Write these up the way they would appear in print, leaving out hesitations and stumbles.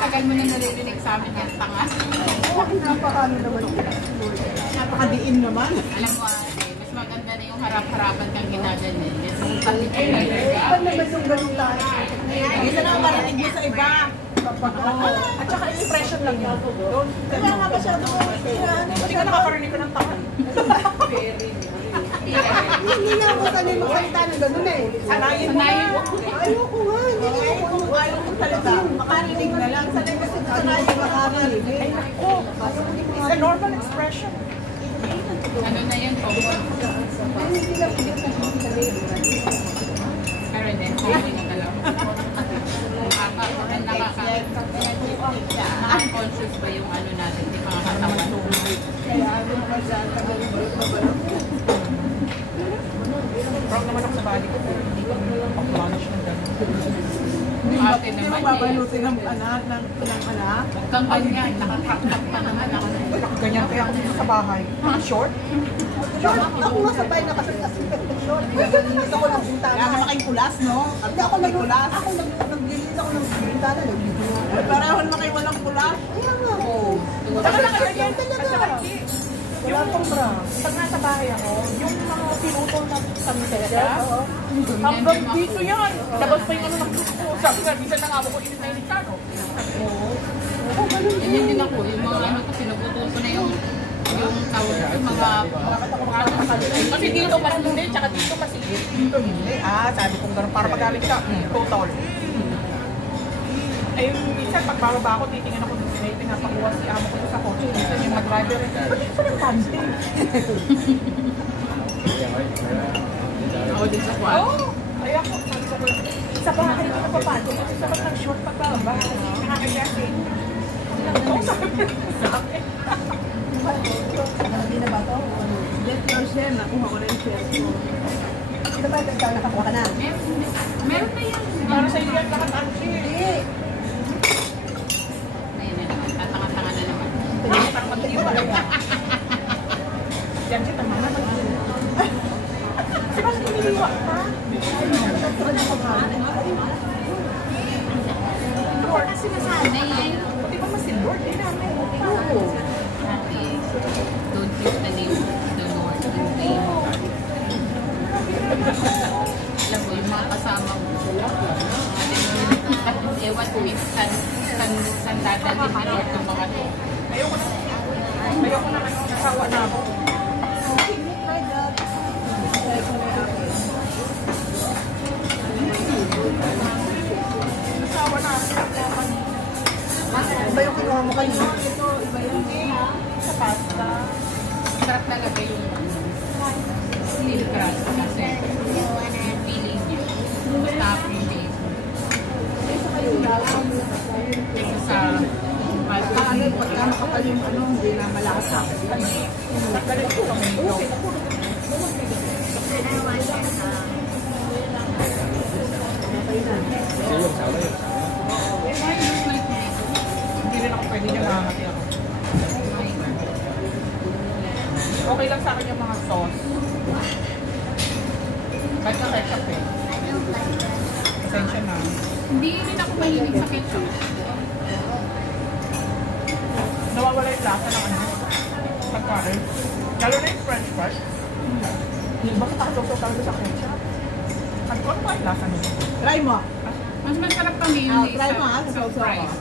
Tagal mo na naririnig sa amin yung tanga. Napakano naman. Napakadiin naman. Alam mo ate, mas maganda na yung harap-harapan kang ginaganyan. Paano naman yung ganun tayo? Isa na marinig mo sa iba. At saka impression lang yun. Kaya nga masyado mo. Hindi ka nakakarinig ko ng takot. Hindi na ako sanay makalita ng gano'n eh. Sanayin mo. Ayoko nga. Ayaw kong salita. Makarinig na lang. Sanay kasi sanay makarinig. Ay, naku. It's a normal expression. Ano na yun, common. Hindi lang pwede na Pero hindi, common na talaga. Nakaka-conscious ba yung ano natin, di pangatawan? Kaya ano naman siya, tagal-balik na ba? Proud naman ako sa body ko. Hindi ko pag-plunge ng gano'n. Ate Hindi mo naman babalutin ng anak, ng anak. Huwag kang ganyan, nakakrap-krap pa naman ako. Ganyan kaya ako dito sa bahay. Short? Ako nga sabay na kasi short. Gusto ko ng bintana. Kaya naman kayong kulas, no? Hindi ako nag-kulas. Ako naglilis ako ng bintana. Pareho naman kayo walang kulas. Kaya nga. Saka nakaganyan talaga. Wala pang bra. Pag nasa bahay ako, yung mga pinutol na kamiseta, hanggang dito yan. Labas pa yung ano ng gusto ko. Sabi nga, minsan nangako ko init na init ka, no? Ganyan din ako, yung mga ano ko, sinubuto ko na yung tawag ko, mga kasi dito mas hindi, tsaka dito mas liit. Dito hindi. Sabi kong gano'n, para magamit ka. Total. Ay, minsan pag bababa ako, titingin ako dito. May pinapakuha si amo ko sa kotse. Minsan yung mag-driver. Ba't dito sa nagpante? ako din sa kwan. Oo. Ay ako, sabi ko, sa bahay ko napapante. Kasi sa mga short pagbaba. Nakakaya sa inyo. Oo, sabi ko sa akin. Hindi na ba ito? Let your share. Nakuha ko na yung share ko. Sino ba ito? Nakakuha ka na? Meron na yan. Para sa inyo yan lahat ang share. Hindi. Ayun na naman, tatanga-tanga na naman. Parang mag-iwa. Yan siya, tama na. Kasi bakit tumiliwa ka? Lord, sinasanay eh. Buti pa mas si Lord eh namin. Oo. Ate, don't use the name of the Lord in vain. Alam mo, yung mga kasama mo, ewan ko if san dadalhin ni Lord ng mga to. Ayoko na nasawa na ako. Nasawa na ako. Iba yung kinuha mo kanina. Sa pasta. Sarap talaga yung steel crust kasi yung feeling niya. Basta appreciate. Kasi sa Pagka makapal yung ano, hindi na malasa. Nagkalit ko kami nito. Hindi rin ako pwede niya nakakati ako. Okay lang sa akin yung mga sauce. Kahit na ketchup eh. Pasensya na. hindi rin ako mahilig sa ketchup. Nawawala yung lasa ng ano. Pagkain. Lalo na yung french fries. Hindi ba nakatawsaw talaga sa ketchup? Sabi ko, ano ba yung lasa nito? Try mo. Mas masarap pa mayonnaise try mo, sa sa fries.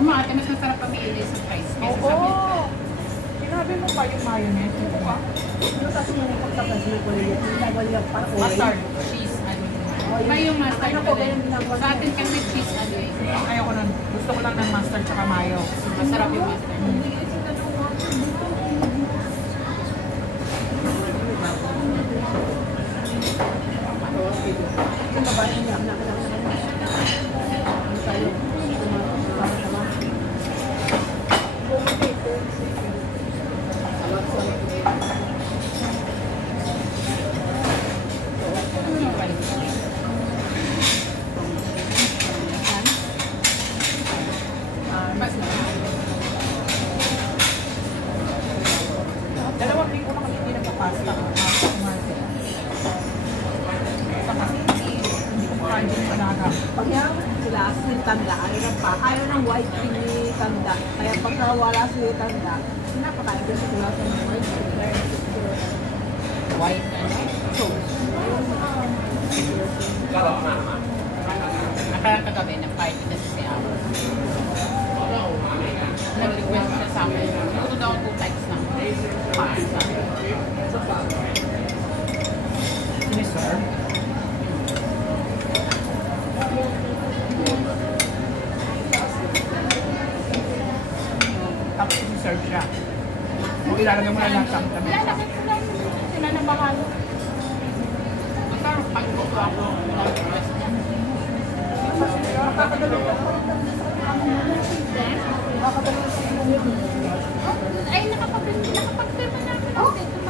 Ate, mas masarap pa mayonnaise sa fries kaysa sa ketchup. Sinabi mo pa yung mayonnaise. Ano ka? Yung kasi yung pagkakas na kulay, yung ginagawa niya para kulay. Mustard. Cheese, ano. Iba yung mustard Ano ko po, din. ganyan ginagawa Sa atin kasi cheese, ano eh. Ayoko nun. Gusto ko lang ng mustard tsaka mayo. Masarap yung mustard. Yung babae niya, ano tayo? Sama-sama. Dalawang linggo na kami hindi nagpa-pasta. Sa kasi hindi ko kain. Sila si Tanda, ayaw ng white cream ni Tanda. Kaya pagka wala si Tanda, napakain ko sila sa white cream. White sauce. Nakaya kagabi ng party na si Amo. Nag-request siya sa akin. Ito daw ang 2 types ng pasta. Siniserve. Tapos siniserve siya. O ilalagay mo na lang sa tabi. Sila na bahalo. Magkaroon pag-book ako ng request niya. Ay, nakapag-firma na ako ng dito.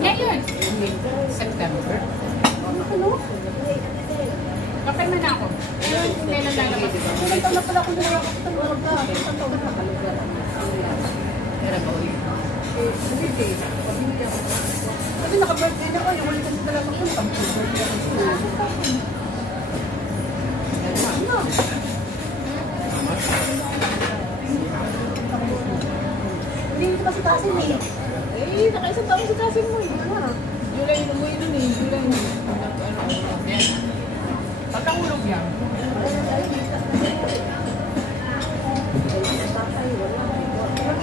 Ngayon, September. Kapirma na ako. Kailan lang naman. Ilang taon na pala ako nila ako sa lugar na. Isang taon na nakalugar. Pero ba, Kasi naka-birthday na ko, yung ulit kasi talaga ko, naka-birthday ako. Hindi ko kasi kasin eh. Eh, nakaisang taon si kasin mo eh. July na mo yun eh. July na. Pagkahulog yan.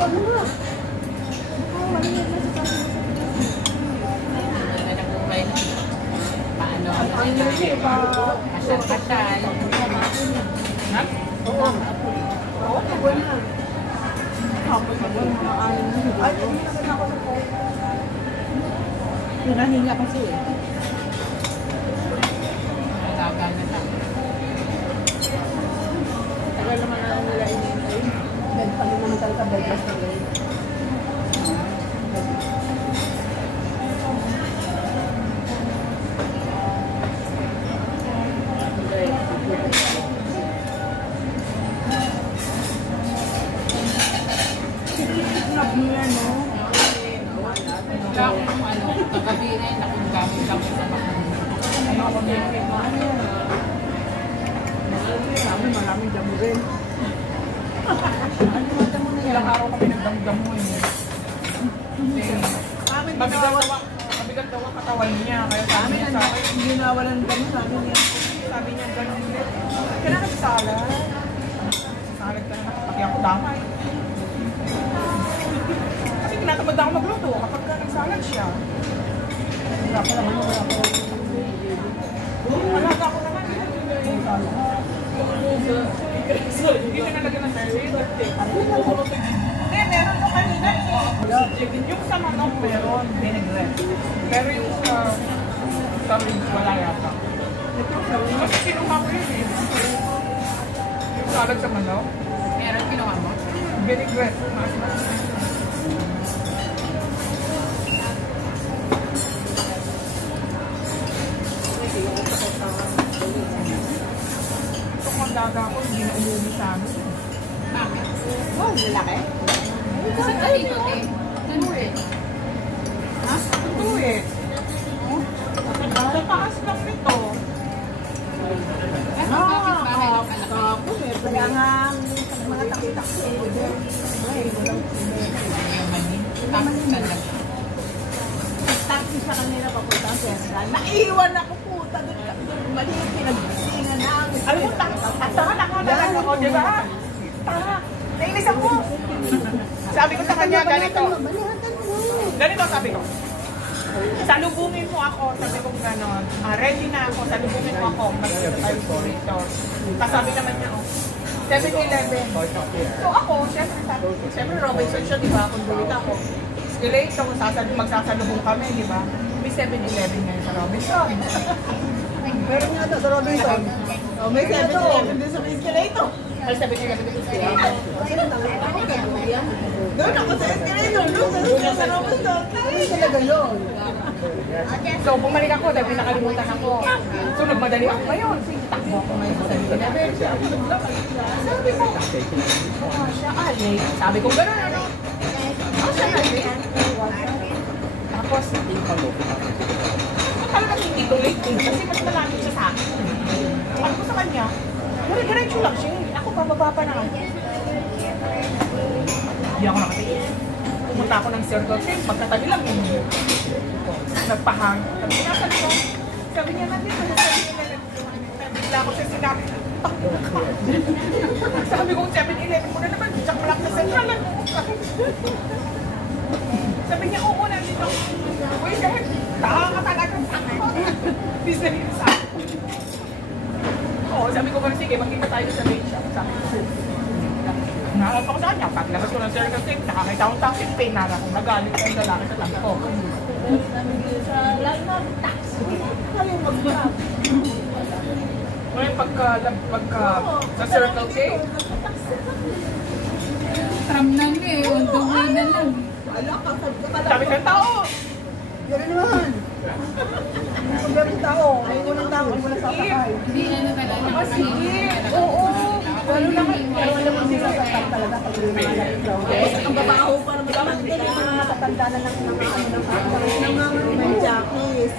Ano na? paano kasyal-kasyal. Ha? Oo. Oo, buwan na. Hapon na buwan na. Ay, hindi na ako sa po. Hinahinga kasi eh. Nagaga na siya. Tagal naman na nila inintay. Pag naman talaga bedrest na rin. Kaya kung kagabi rin, gamit kami sa Maraming damo rin. Ilang araw kami nagdamdamo eh. Mabigat daw ang katawan niya. Kaya sabi niya sa akin, Hindi nawalan damo sa amin yan. sabi niya ganun ulit. Kailangan nagsalad. Salad ka na pati ako damay. Kasi tinatamad ako magluto kapag ka nagsalad siya. Wala ko naman, wala ko. Malaga ako naman. Hindi ka nalagyan ng sardine. Hindi, meron ko kanina. Yung sa manok meron, vinaigrette. Pero yung sa ribs, wala yata. Kasi kinuha ko yun eh. Yung salad sa manok, meron kinuha mo? vinaigrette. Itong mandaga ko, hindi na umuwi sa amin. Bakit? Oh, lalaki? Kasi ka dito, te. Nanuri. Ha? Ito eh. Sa taas lang nito. Bakit bahay ng anak ko? Ako eh. Kaya nga, mga taksi-taksi. Ay, walang Yung manin. Tapos ka lang. taxi sa kanila papunta sa Central. Naiwan ako puta doon. Mali yung pinagbisingan namin. Alam mo, tanga ako na lang ako, di ba? Tanga. Nainis ako. Sabi ko sa kanya, ganito. Balihatan mo. Ganito sabi ko. Salubungin mo ako, sabi ko gano'n. Ready na ako, salubungin mo ako. Mag-time ko rito. Kasabi naman niya, 7-Eleven. So ako, syempre Robinson siya, di ba? Kung bulit ako. Escalator, magsasalubong kami, di ba? May 7-Eleven ngayon sa Robinson. Meron nga ito sa Robinson. Oh, may 7-Eleven din sa escalator. Ay, 7-Eleven sa Escalator. Doon ako sa escalator. Doon sa Robinson. Ay, talaga yun. So, bumalik ako dahil nakalimutan ako. So, nagmadali ako ngayon. Takbo ako ngayon sa 7-Eleven. Sabi ko, siya Ali. Sabi ko, gano'n ano? Siya Ali. Tapos, talagang hindi tuloy din kasi mas malapit siya sa akin. Ano ko sa kanya, diretso lang siya. Ako pababa pa na ako. Hindi ako nakatingin. Pumunta ako ng Circle K, pagkatabi lang yun. Nagpahang. Sabi niya, sabi niya, nandito. Bigla ako siya sinabi. Sabi ko, 7-Eleven mo na naman. Tsaka malak na Central. Sabi niya, oo, nandito. Uy, kahit nakakatagal ng business sa akin. Oo, sabi ko, sige, magkita tayo sa main shop. Sabi ko, nakakap ako sa kanya. Paglabas ko ng Circle K, nakakita akong taxi pay. Nakakong nagalit ang lalaki sa lang ko. Sa lahat na taxi. Ayaw mag-grab. Ngayon, pagka sa Circle K, Tram na niya eh, on the way na lang. dami ng tao. Yan naman. Ang daming tao. Ay, walang tao. Walang sasakay. Hindi ano talaga. Ah, sige. Oo. Lalo naman. Pero alam mo, sasakay talaga pag may mga nag-crowd. Ang babaho pa naman naman. Hindi naman matatanda na lang ng may jackis.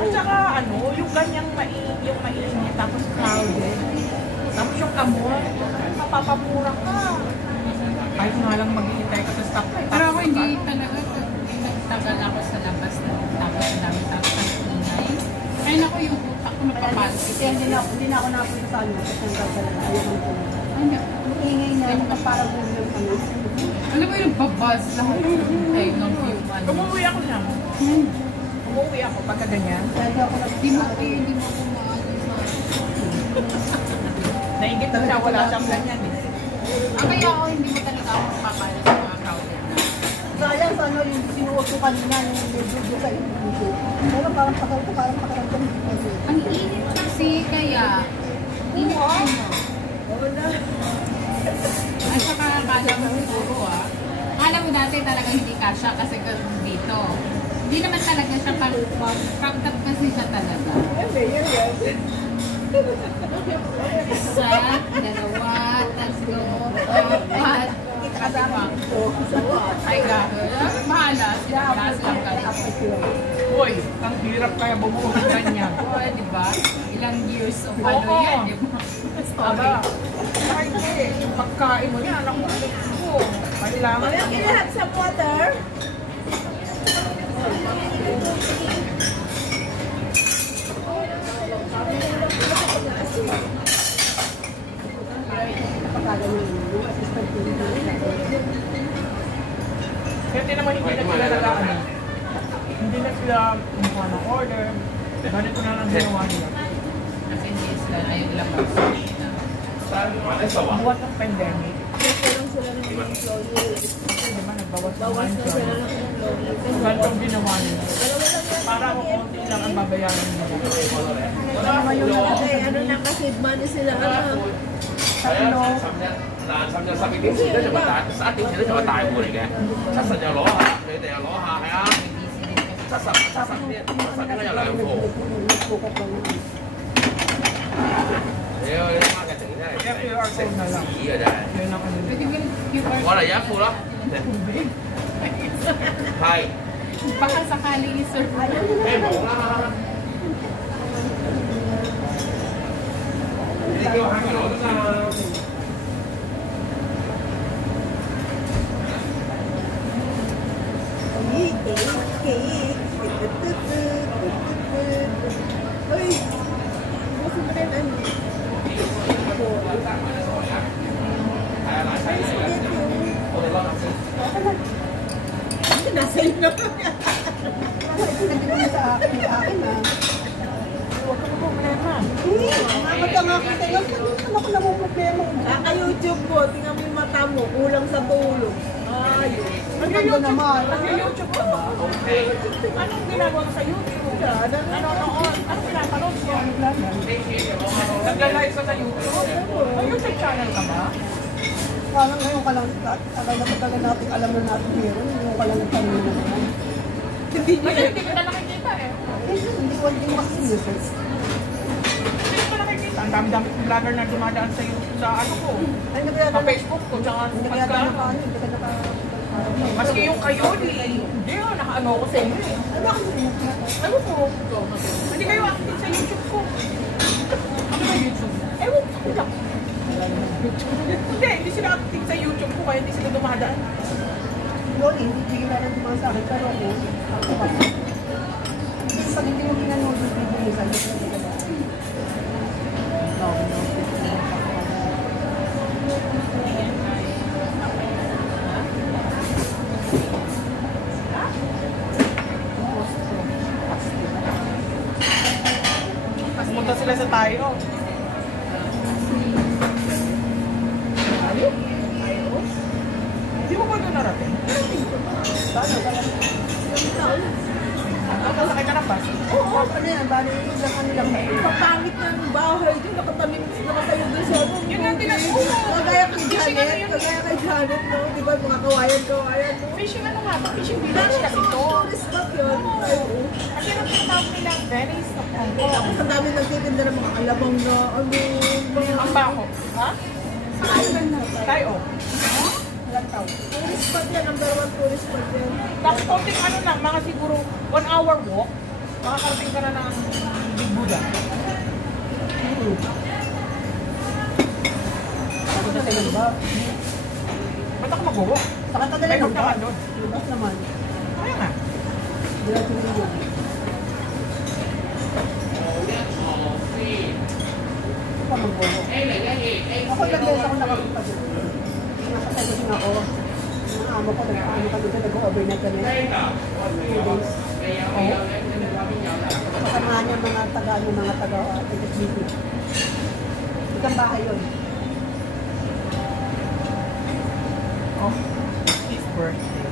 At saka ano, yung ganyang mainit, tapos crowded. Tapos yung amoy, mapapamura ka. Kahit nga lang maghihintay ka sa stoplight. Pero ako hindi talaga. Nagtagal ako sa labas na tapos ang dami tapos ang ingay. Kaya na ko yung utak ko napapalpit. Kaya hindi na ako napunta sa ano. Kasi ang gagawin. Ayaw mo po. Ano? Ang ingay na. Parang ulam ano. Alam mo yung babas lahat ay ng human. Umuwi ako niya. Umuwi ako pagka ganyan. Kaya hindi ako Hindi mo ako maano sa... Naingit na siya, wala siyang ganyan eh. Kaya ako hindi mo talaga ako makakala sa mga crowd. sayang sa ano yung sinuot ko kanina yung medyo sa inyo. Pero parang pakiramdam kasi. Ang init kasi kaya init ano. Wala. At saka akala mo siguro akala mo dati talaga hindi kasha kasi dito. Hindi naman talaga siya cranked up kasi siya talaga. Isa, dalawa, tatlo, apat, kasamang. Ay gagawin. Mahala, sinalas lang kami. Uy, ang hirap kaya bumuo ng ganyan. Oo, di ba? Ilang years of ano yan, di ba? Aba, kahit yung pagkain mo yan, ako ko. Kailangan. Can you have some water? Kaya naman hindi na sila nag-ano. Hindi na sila kumuha ng order. Ganito na lang ginawa nila. Kasi hindi sila ayaw labas. Buwan ng pandemic. Lang sila ng mga employees. Kasi diba nagbawas ng Bawas na mansion. sila ng employees. Ganitong ginawa nila. Para ako konti lang ang babayaran nila. Wala naman yung nakalagay. Ano na kasi money sila ano. Tatlo. 南深圳十幾點前咧就咪大11點前咧就係大戶嚟嘅，70又攞下，你哋又攞下，係啊，70應該有兩鋪。屌你媽嘅整真係食屎嘅真係， Yun ang ano nila. Pwede ba yung我嚟有一副咯，係， baka sakaling i-serve. 咩冇啦？你叫我喺佢攞得啦。 Uy! Gusto mo rin ano? Nasa iyo na. Sa akin na. Huwag ka problema. Mamat ang aking tayo. Ano ko na mo problema? Kaka-YouTube ko. Tingnan mo yung mata mo. Kulang sa tulog. Ay. Nag-YouTube ka ba? Anong ginagawa mo sa YouTube? Nanonood? Anong pinapanood mo? Nag-live ka sa YouTube? May YouTube channel ka ba? Parang ngayon ka lang, tagal natin, alam na natin meron, ngayon ka lang nagtanong na naman. Kasi hindi ko na nakikita eh. Hindi ko hindi makasimusos. Hindi ko nakikita. Ang dami-dami kong vlogger na dumadaan sa YouTube sa ano ko. Ay, hindi kaya Sa Facebook ko, tsaka hindi kaya pagka... hindi ka naka Maski yung kayo, hindi nakaano ko sa inyo eh. Ewan ko. Hindi kayo active sa YouTube ko. Ano ba YouTube? Ewan ko lang. Hindi sila active sa YouTube ko kaya hindi sila dumadaan. Yun, hindi bigyan na lang naman sa akin, pero ako kasi. Pag hindi mo pinanood yung video sa YouTube, Pumunta sila sa tayo. Hindi mo ba doon narating? Nakasakay ka ng bus? oo, ano yan, bali lang kanilang papangit ng bahay doon, nakatayo doon sa ano. Yun lang tinaturo. Kagaya kay Janet, no? Di ba, mga kawayan, no? Fishing ano nga ba? Fishing village kasi to. Tourist spot yun. Kasi ang tinatawag nila, Venice of Hong Kong. Tapos ang dami nagtitinda ng mga alamang na, mga... Ang bako. Ha? Tayo. Lantaw. Tourist spot yan, number 1 tourist spot yan. Tapos konting ano lang, mga siguro 1 hour walk, makakarating ka na ng Big Buddha. Ako na tayo ba? Ba't ako mag-walk? Saka tagal May na hulk naman doon. Lubas naman. Kaya nga. Diretso rin yun. Ako mag-bobo. Ako ilang beses ako nakapunta doon. Nakatay kasi nga ako. Mga amo ko, nagpaano ka doon, nag-overnight kami. 2 days. Oo. Kasamahan niya mga taga-TSBT. Ikang bahay yun. Oh, his birthday.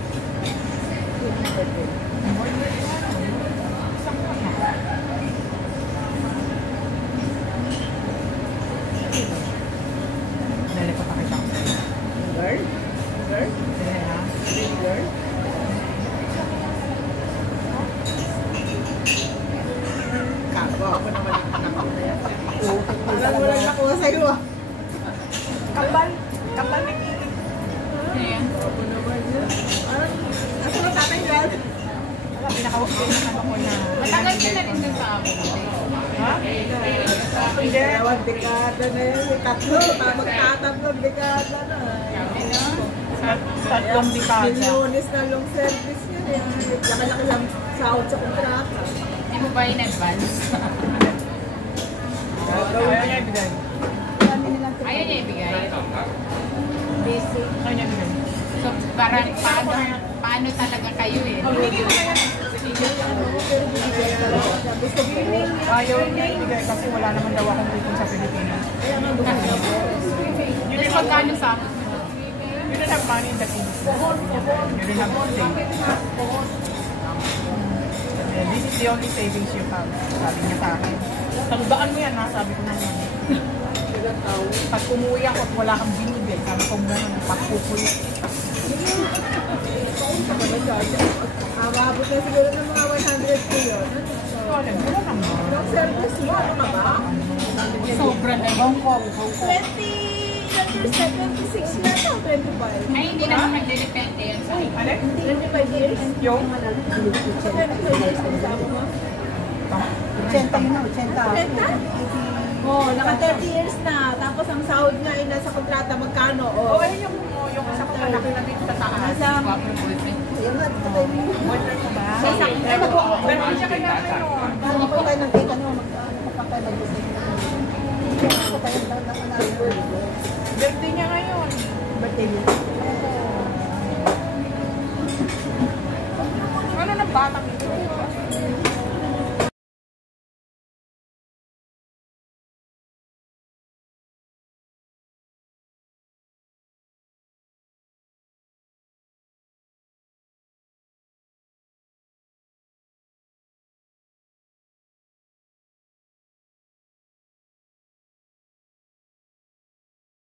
Dali pa pakita ko sa'yo. Girl? Girl? Dali ha. Girl? Kago. Ako naman yung nakakita yan. Oo. Alam mo lang nakuha sa'yo ah. Kapal. Kapal ni Kiki. Ayan. Ako naman yun. Asa na tatay yan? Wala, pinakawag ko na. Matagal ka na rin dun sa ako. Ha? Hindi. Dalawang dekada na yun. May tatlo. Magtatatlong dekada na. Tatlong dekada. Milyones na long service yun eh. Laki-laki lang sahod sa kontrata. Hindi mo ba in advance? Ayaw niya ibigay. Dami nilang Ayaw niya ibigay. basic. Ayaw niya ibigay. So, parang paano talaga kayo eh? Hindi ko kaya. Pero bibigay talaga siya. Gusto ko. Ayaw niya ibigay kasi wala naman daw akong tutong sa Pilipinas. Kaya nga gusto niya po. You Tapos didn't magkano sa akin? have money in the Philippines. You didn't have savings. This is the only savings you have. Sabi niya sa akin. Tandaan mo yan ha, sabi ko naman. Pag umuwi ako at wala kang binibig, sabi ko gano'n, pagpupulit. Abot na siguro ng mga 100 ko yun. Wala naman. Long service mo, ano ka ba? Sobra na yun. Hong Kong. 26 na ito, 25. Ay, hindi naman nagdedepende yan sa akin. Ano? 25 years? Yung? 25 years ang sabi mo? 80 yun na, 80. Oo, naka 30 years na. Tapos ang sahod niya ay nasa kontrata, magkano? Oo, ayun yung sa pagkalaki na dito sa taas. Nasa, yun nga, patay mo. Boyfriend mo ba? Sa isang, Pero hindi siya kailangan ngayon. Hindi po tayo ng kita nyo, magpapatay mag-isip. Patay ng another. Birthday niya ngayon. Birthday mo.